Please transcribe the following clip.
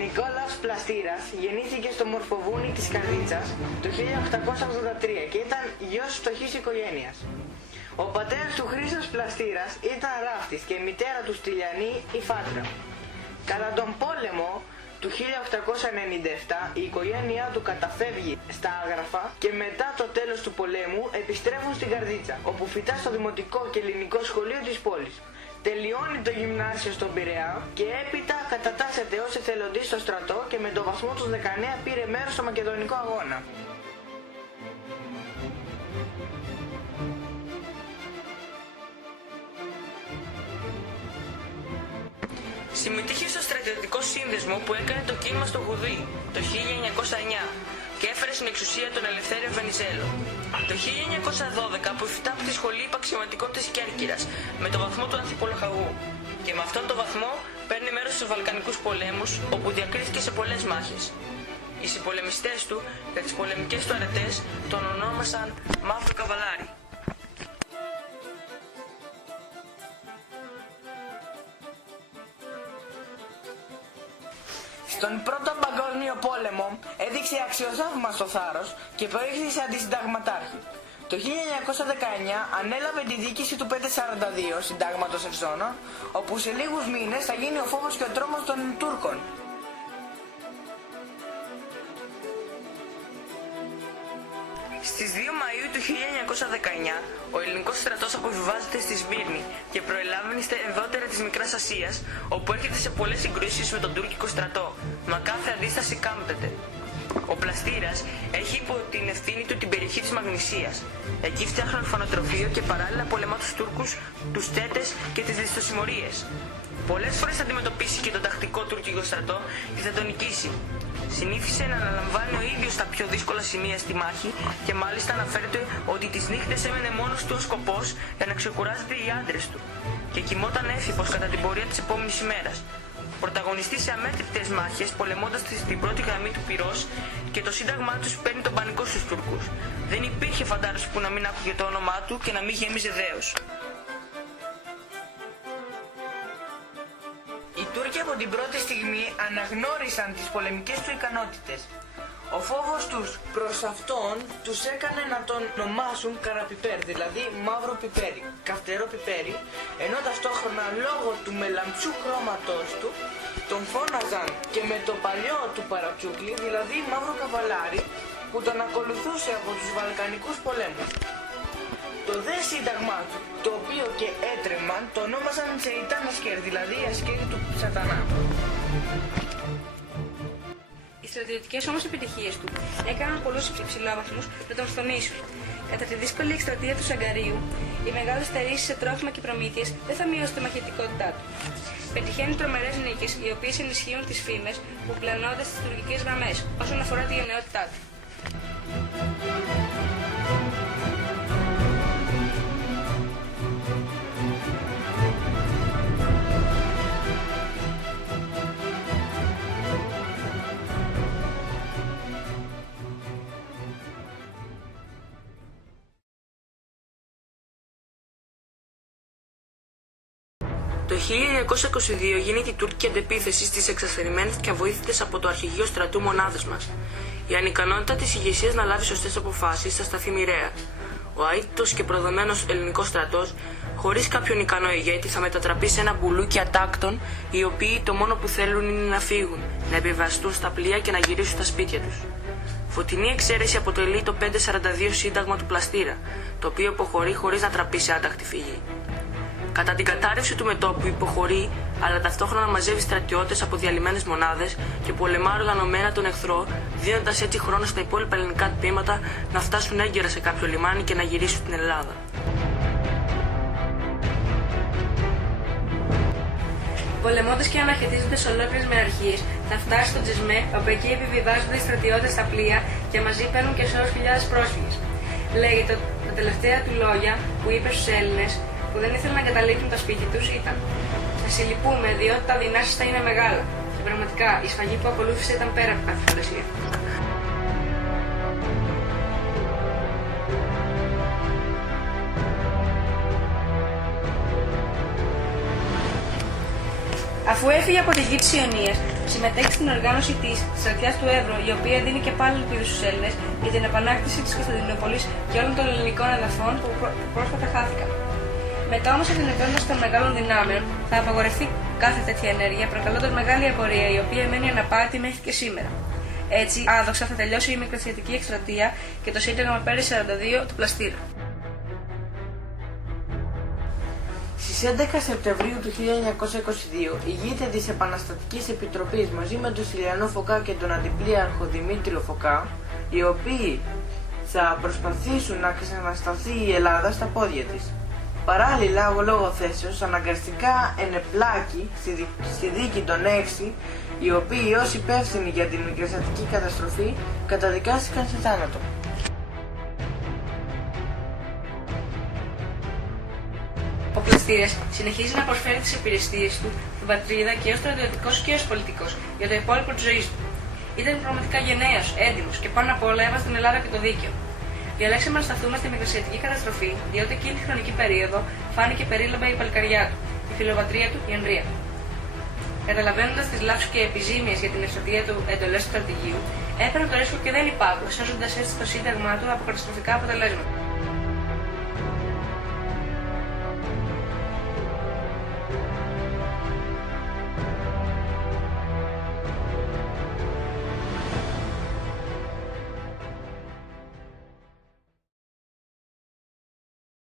Νικόλαος Πλαστήρας γεννήθηκε στο Μορφοβούνι της Καρδίτσας το 1883 και ήταν γιος φτωχής οικογένειας. Ο πατέρας του Χρήστος Πλαστήρας ήταν ράφτης και η μητέρα του Στυλιανή η Φάτρα. Κατά τον πόλεμο του 1897 η οικογένειά του καταφεύγει στα Άγραφα και μετά το τέλος του πολέμου επιστρέφουν στην Καρδίτσα, όπου φοιτά στο Δημοτικό και Ελληνικό Σχολείο της πόλης. Τελειώνει το γυμνάσιο στον Πειραιά και έπειτα κατατάσσεται ως εθελοντής στο στρατό και με το βαθμό του 19 πήρε μέρος στο Μακεδονικό Αγώνα. Συμμετείχε στο στρατιωτικό σύνδεσμο που έκανε το κίνημα στο Γουδί το 1909 και έφερε στην εξουσία τον Ελευθέριο Βενιζέλο. Το 1912 αποφυτά από τη Σχολή Υπαξιωματικότητας Κέρκυρας με το βαθμό του Ανθιπολοχαγού και με αυτόν τον βαθμό παίρνει μέρος στους Βαλκανικούς πολέμους, όπου διακρίθηκε σε πολλές μάχες. Οι συμπολεμιστές του για τις πολεμικές του αρετές τον ονόμασαν Μαύρο Καβαλάρι. Στον Πρώτο Παγκόσμιο Πόλεμο έδειξε αξιοθαύμαστο θάρρος και προήχθησε αντισυνταγματάρχη. Το 1919 ανέλαβε τη διοίκηση του 542 συντάγματος Ευζώνων, όπου σε λίγους μήνες θα γίνει ο φόβος και ο τρόμος των Τούρκων. Στις 2 Μαΐου του 1919 ο ελληνικός στρατός αποβιβάζεται στη Σμύρνη και προελάβει στα εδώτερα της Μικράς Ασίας, όπου έρχεται σε πολλές συγκρούσεις με τον τουρκικό στρατό, μα κάθε αντίσταση κάμπτεται. Ο Πλαστήρας έχει υπό την ευθύνη του την περιοχή της Μαγνησίας. Εκεί φτιάχνει ορφανοτροφείο και παράλληλα πολεμά τους Τούρκους, τους Τέτες και τις ληστοσημωρίες. Πολλές φορές θα αντιμετωπίσει και τον τακτικό τουρκικό στρατό και θα τον νικήσει. Συνήθισε να αναλαμβάνει ο ίδιος τα πιο δύσκολα σημεία στη μάχη και μάλιστα αναφέρεται ότι τις νύχτες έμενε μόνος του ο σκοπός για να ξεκουράζεται οι άντρες του και κοιμόταν έφυπος κατά την πορεία της επόμενης ημέρας. Πρωταγωνιστεί σε αμέτρητες μάχες, πολεμώντας στην πρώτη γραμμή του πυρός και το σύνταγμά τους παίρνει τον πανικό στους Τούρκους. Δεν υπήρχε φαντάρος που να μην άκουγε το όνομά του και να μην γέμιζε δέος. Οι Τούρκοι από την πρώτη στιγμή αναγνώρισαν τις πολεμικές του ικανότητες. Ο φόβος τους προς αυτόν τους έκανε να τον ονομάσουν Καραπιπέρ, δηλαδή μαύρο πιπέρι, καυτερό πιπέρι, ενώ ταυτόχρονα λόγω του μελαμψού χρώματός του τον φώναζαν και με το παλιό του παρατσούκλι, δηλαδή μαύρο καβαλάρι, που τον ακολουθούσε από τους Βαλκανικούς πολέμους. Το δε σύνταγμά του, το οποίο και έτρεμαν, το ονόμασαν Σεϊτάν Ασκέρ, δηλαδή ασκέρι του σατανά. Οι στρατιωτικές όμως επιτυχίες του έκαναν πολλούς υψηλόβαθμους να τον φθονήσουν. Κατά τη δύσκολη εκστρατεία του Σαγκαρίου, οι μεγάλες στερήσεις σε τρόφιμα και προμήθειες δεν θα μειώσουν τη μαχητικότητά του. Πετυχαίνει τρομερές νίκες, οι οποίες ενισχύουν τις φήμες που πλανώνται στις τουρκικές γραμμές όσον αφορά τη γενναιότητά του. Το 1922 γίνεται η τουρκική αντεπίθεση στις εξασθενημένες και αβοήθητες από το αρχηγείο στρατού μονάδες μας. Η ανικανότητα της ηγεσίας να λάβει σωστές αποφάσεις θα σταθεί μοιραία. Ο αείτητος και προδομένος ελληνικός στρατός, χωρίς κάποιον ικανό ηγέτη, θα μετατραπεί σε ένα μπουλούκι ατάκτων, οι οποίοι το μόνο που θέλουν είναι να φύγουν, να επιβαστούν στα πλοία και να γυρίσουν στα σπίτια τους. Φωτεινή εξαίρεση αποτελεί το 542 σύνταγμα του Πλαστήρα, το οποίο υποχωρεί χωρίς να τραπεί σε άτακτη φυγή. Κατά την κατάρρευση του μετώπου υποχωρεί, αλλά ταυτόχρονα μαζεύει στρατιώτες από διαλυμένες μονάδες και πολεμά οργανωμένα τον εχθρό, δίνοντας έτσι χρόνο στα υπόλοιπα ελληνικά τμήματα να φτάσουν έγκαιρα σε κάποιο λιμάνι και να γυρίσουν στην Ελλάδα. Πολεμώντας και αναχαιτίζοντας ολόκληρες μεραρχίες, θα φτάσει στο Τζεσμέ, όπου εκεί επιβιβάζονται οι στρατιώτες στα πλοία και μαζί παίρνουν και σωρούς χιλιάδες πρόσφυγες. Λέγεται ότι τα τελευταία του λόγια που είπε στους Έλληνες, που δεν ήθελαν να εγκαταλείψουν τα σπίτια τους, ήταν «Θα συλληπούμε, διότι τα δεινά σας θα είναι μεγάλα». Και πραγματικά η σφαγή που ακολούθησε ήταν πέρα από κάθε φαντασία. Αφού έφυγε από τη γη της Ιωνίας, Συμμετέχει στην οργάνωση της στρατιάς του Εύρω, η οποία δίνει και πάλι ελπίδες στους Έλληνες για την επανάκτηση της Κωνσταντινούπολης και όλων των ελληνικών εδαφών που πρόσφατα χάθηκαν. Μετά όμως από την επέμβαση των μεγάλων δυνάμεων, θα απαγορευτεί κάθε τέτοια ενέργεια, προκαλώντας μεγάλη απορία, η οποία μένει αναπάρτη μέχρι και σήμερα. Έτσι, άδοξα θα τελειώσει η μικρασιατική εκστρατεία και το Σύνταγμα Πέρι 42 του Πλαστήρα. Στις 11 Σεπτεμβρίου του 1922, ηγείται της Επαναστατικής Επιτροπής μαζί με τον Στυλιανό Φωκά και τον Αντιπλήρχο Δημήτριο Φωκά, οι οποίοι θα προσπαθήσουν να ξανασταθεί η Ελλάδα στα πόδια της. Παράλληλα, ο λόγω θέσεως αναγκαστικά ενεπλάκη στη δίκη των 6, οι οποίοι ως υπεύθυνοι για την μικρασιατική καταστροφή καταδικάστηκαν σε θάνατο. Ο Πλαστήρας συνεχίζει να προσφέρει τις υπηρεσίες του στην πατρίδα και ως στρατιωτικός και ως πολιτικός για το υπόλοιπο της ζωής του. Ήταν πραγματικά γενναίος, έντιμος και πάνω απ' όλα έβαζε την Ελλάδα και το δίκαιο. Διαλέξαμε να σταθούμε στη μικρασιατική καταστροφή, διότι εκείνη τη χρονική περίοδο φάνηκε περίλαμπα η παλικαριά του, η φιλοπατρία του, η Ανδρία. Καταλαβαίνοντας τις λάθος και επιζήμιες για την ευστρατεία του εντολές του στρατηγείου, έπαιρνε το ρίσκο και δεν υπάκουε, σώζοντας έτσι το σύνταγμά του από καταστροφικά αποτελέσματα.